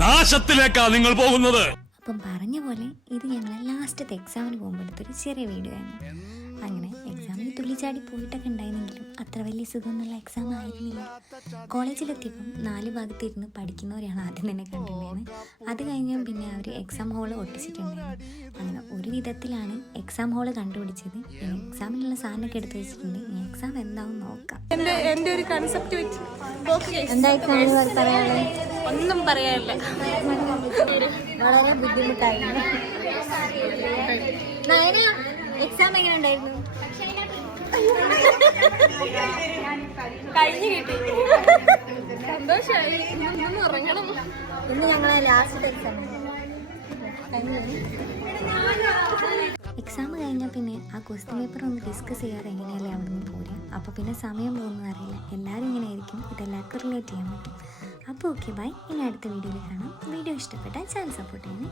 നാശത്തിലേക്കാ നിങ്ങൾ പോകുന്നത്. അപ്പം പറഞ്ഞ പോലെ ഇത് ഞങ്ങൾ ലാസ്റ്റത്തെ എക്സാമിന് പോകുമ്പോൾ എടുത്തൊരു ചെറിയ വീഡിയോ ആയിരുന്നു. അങ്ങനെ എക്സാമിന് തുള്ളിച്ചാടി പോയിട്ടൊക്കെ ഉണ്ടായിരുന്നെങ്കിലും അത്ര വലിയ സുഖമൊന്നുമുള്ള എക്സാം ആയിരുന്നില്ല. കോളേജിലെത്തിയപ്പം 4 ഭാഗത്തിരുന്ന് പഠിക്കുന്നവരെയാണ് ആദ്യം തന്നെ കണ്ടിട്ടുണ്ടായിരുന്നത്. അത് കഴിഞ്ഞാൽ പിന്നെ അവർ എക്സാം ഹോള് ഒട്ടിച്ചിട്ടുണ്ടായിരുന്നു. അങ്ങനെ ഒരു വിധത്തിലാണ് എക്സാം ഹോള് കണ്ടുപിടിച്ചത്. ഇനി എക്സാമിനുള്ള സാധനമൊക്കെ എടുത്ത് വെച്ചിട്ടുണ്ട്. ഇനി എക്സാം എന്താവും നോക്കാം. എൻ്റെ ഒരു കൺസെപ്റ്റ് വെച്ച് ഒന്നും പറയാനില്ല. വളരെ ബുദ്ധിമുട്ടായിരുന്നു. എക്സാം എങ്ങനെ ഉണ്ടായിരുന്നു? കഴിഞ്ഞു കിട്ടി, സന്തോഷമായി. ഇന്ന് ഉറങ്ങണം. ഇന്ന് ഞങ്ങളെ ലാസ്റ്റ് എക്സാം കഴിഞ്ഞാൽ പിന്നെ ആ ക്വസ്റ്റ്യൻ പേപ്പർ ഒന്ന് ഡിസ്കസ് ചെയ്യാതെ എങ്ങനെയല്ലേ അവിടെ നിന്ന് പോരുക. അപ്പോൾ പിന്നെ സമയം പോകുന്നത് അറിയില്ല. എല്ലാവരും ഇങ്ങനെ ആയിരിക്കും. ഇതെല്ലാവർക്കും റിലേറ്റ് ചെയ്യാൻ പറ്റും. അപ്പോൾ ഓക്കെ ബൈ. ഇനി അടുത്ത വീഡിയോയിൽ കാണാം. വീഡിയോ ഇഷ്ടപ്പെട്ടാൽ ചാനൽ സപ്പോർട്ട് ചെയ്യണേ.